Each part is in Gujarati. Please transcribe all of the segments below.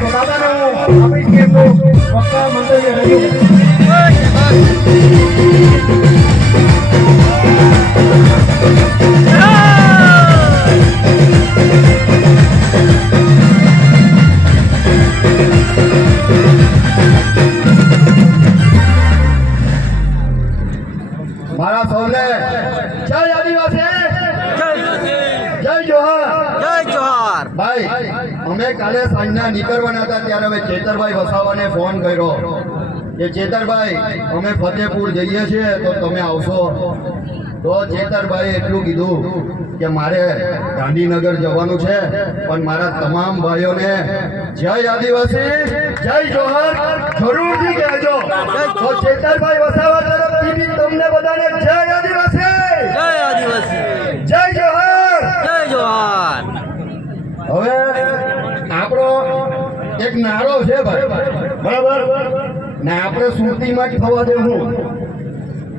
તો દાદાને કે એમનું વક્તા મંતવ્ય રજૂ મારા સૌને જય આદિવાસી. જય જોહાર. જય જોહાર. ભાઈ અમે કાલે સાંજના નીકળવાના હતા, ત્યારે હવે ચેતરભાઈ વસાવાને ફોન કર્યો. કે ચેતરભાઈ, અમે ફતેપુર જઈએ છીએ, તો તમે આવશો. તો ચેતરભાઈ એટલું કીધું કે મારે ગાંધીનગર જવાનું છે, પણ મારા તમામ ભાઈઓને જય આદિવાસી, જય જોહર, જરૂરથી કહેજો. ચેતરભાઈ વસાવા તરફથી બી તમને બધાને જય આદિવાસી જય આદિવાસી જય જોહર જય જોહાર હવે આપણો એક નારો છે ભાઈ. બરાબર? ને આપણે સુરતીમાં જ થવા દેવું.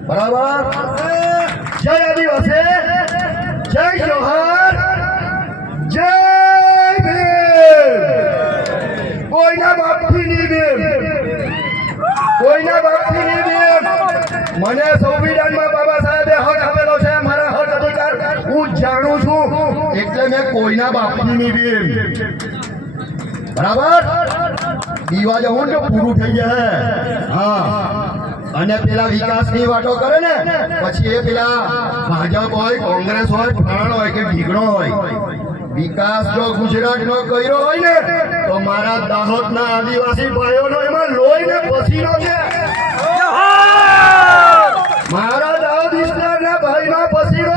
બરાબર? જય આદિવાસી. જય જોહર જય કોઈના બાપથી નહીં ભીમ. કોઈના બાપથી નહીં ભીમ. મને સંવિધાનમાં બાબા સાહેબે હક આપેલો છે. મારા હક અધિકાર હું જાણું છું. એટલે મેં કોઈના બાપથી નહીં ભીમ. બરાબર? દીવા જવું ને પૂરું થઈ જાય હા. અને પેલા વિકાસની વાતો કરે ને, પછી એ પેલા ભાજપ હોય, કોંગ્રેસ હોય, ફલાણો હોય કે ઢીકણો હોય. વિકાસ જો ગુજરાત નો કર્યો હોય ને, તો મારા દાહોદ ના આદિવાસી ભાઈઓનો એમાં લોહી ને પસીનો છે મારા દાહોદ વિસ્તારના ભાઈનો પસીનો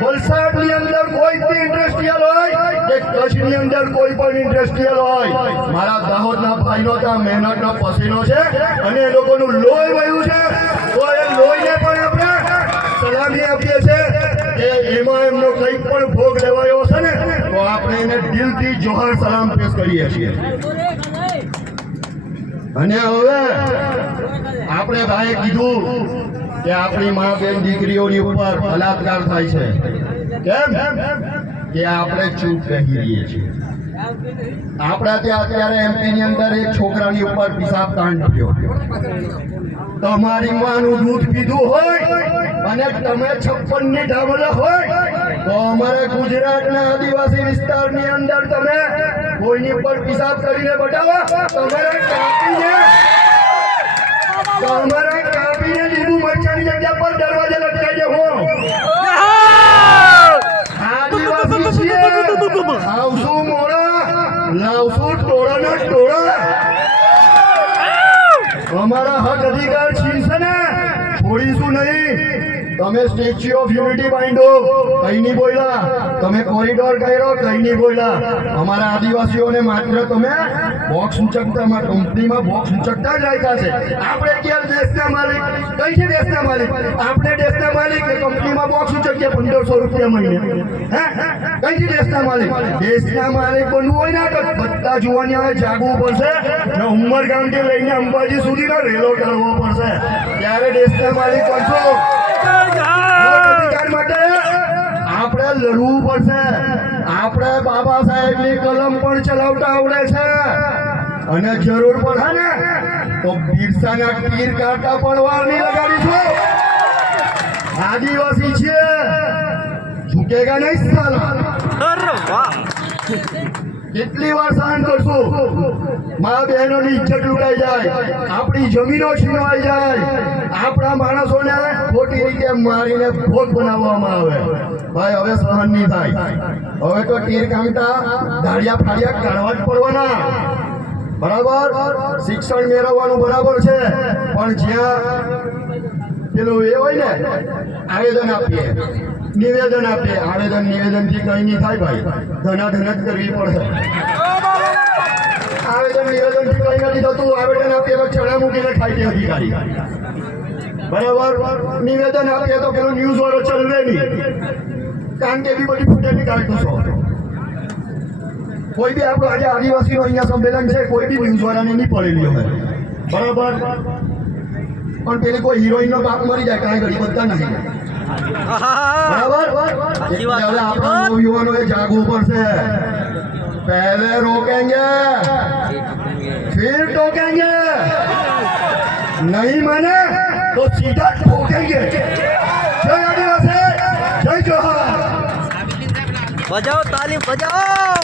વલસાડની અંદર કોઈ પણ ઇન્ડસ્ટ્રીયલ હોય કે કચ્છની અંદર કોઈ ઇન્ડસ્ટ્રીયલ હોય. મારા દાહોદના ભાઈનો ત્યાં મહેનતનો પસીનો છે અને એ લોકોનું લોહી વહ્યું છે. તો એ લોહીને પણ આપણે સલામી આપીએ છીએ કે એમાં એમનો કંઈ પણ ભોગ લેવાયો હશે ને, તો આપણે એને દિલથી જોહર સલામ પેશ કરીએ છીએ. અને હવે આપણે ભાઈએ કીધું કે આપણી મા બેન દીકરીઓની ઉપર બલાત્કાર થાય છે. કેમ? કે આપણે ચૂપ રહી રહીએ છીએ. આપણા ત્યાં અત્યારે એમપીની અંદર એક છોકરાની ઉપર પેશાબ કાંડ થયો. તમારી માનું દૂધ પીધું હોય અને તમે છપ્પનની ઢાબલ હોય તો અમારે ગુજરાતના આદિવાસી વિસ્તારની અંદર તમે કોઈની પર પિશાબ કરીને બતાવો તમારે કાપીને તમારે કાપીને લીધું મરચાની જગ્યા પર દરવાજે લટકાઈ દેવો આદિવાસી છીએ. લાવશું ટોળાના ટોળા અમારા હક અધિકાર છીનશે ને? છોડીશું નહીં. તમે સ્ટેચ્યુ ઓફ યુનિટી બાંધો, કઈ નહીં બોલ્યા. તમે કોરિડોર કર્યો, કઈ નહીં બોલ્યા. અમારા આદિવાસીઓને માત્ર તમે બોક્સ સૂચકતામાં કંપનીમાં બોક્સ સૂચકતા જ રાખ્યા છે. આપણે ક્યાં દેશના માલિક? કઈ છે દેશના માલિક? આપણે દેશના માલિક કંપનીમાં બોક્સ ઉચકીએ પંદરસો રૂપિયા મહિને? હે? કઈ છે દેશના માલિક? દેશના માલિક બનવું હોય ને તો બધા જોવાની હવે જાગવું પડશે. ને ઉમરગામથી લઈને અંબાજી સુધીનો રેલો કરવો પડશે. ત્યારે દેશના માલિક બનશો. લડવું પડશે. આપણે બાબા સાહેબની કલમ પણ ચલાવતા આવડે છે. અને જરૂર પડે ને, તો બિરસાના તીર કાંટા પણ વાર નહીં લગાડીશું. આદિવાસી છે ઝૂકેગા નહીં સાલા. કેટલી વાર સહન કરશું? મા બહેનોની ઇજ્જત લૂંટાઈ જાય, આપણી જમીનો છીનવાઈ જાય, આપણા માણસોને ખોટી રીતે મારીને ભોગ બનાવવામાં આવે. ભાઈ, હવે સહન નહીં થાય. હવે તો તીર કામતા દાડિયા ફાડિયા કાઢવા જ પડવાના. બરાબર? શિક્ષણ મેળવવાનું બરાબર છે, પણ જ્યાં પેલું એ હોય ને આવેદન આપીએ. નિવેદન આપીએ આવેદન નિવેદનથી કઈ નહીં થાય ભાઈ. ધનાધન જ કરવી પડશે આવેદન નિવેદનથી કઈ નથી થતું. આવેદન આપીએ તો ચણા મૂકીને ખાઈ દે અધિકારી. બરાબર? નિવેદન આપીએ તો પેલો ન્યૂઝ વાળો ચલવે નહીં. કારણ કે એવી બધી ફૂટેલી કાઢતો છો. કોઈ બી આપણો આજે આદિવાસીનો અહીંયા સંમેલન છે, કોઈ બી ન્યૂઝ વાળાને નહીં પડેલી હોય બરાબર? પણ પેલી કોઈ હિરોઈનનો બાપ મરી જાય, કાંઈ ઘડી બધા નહીં. બરાબર પડશે. પહેલે રોકેંગે ફિર ટોકેંગે. નહીં મને તો સીધા ઠોકેંગે જય આદિવાસી જય જોહાર બજાઓ તાલીમ બજાઓ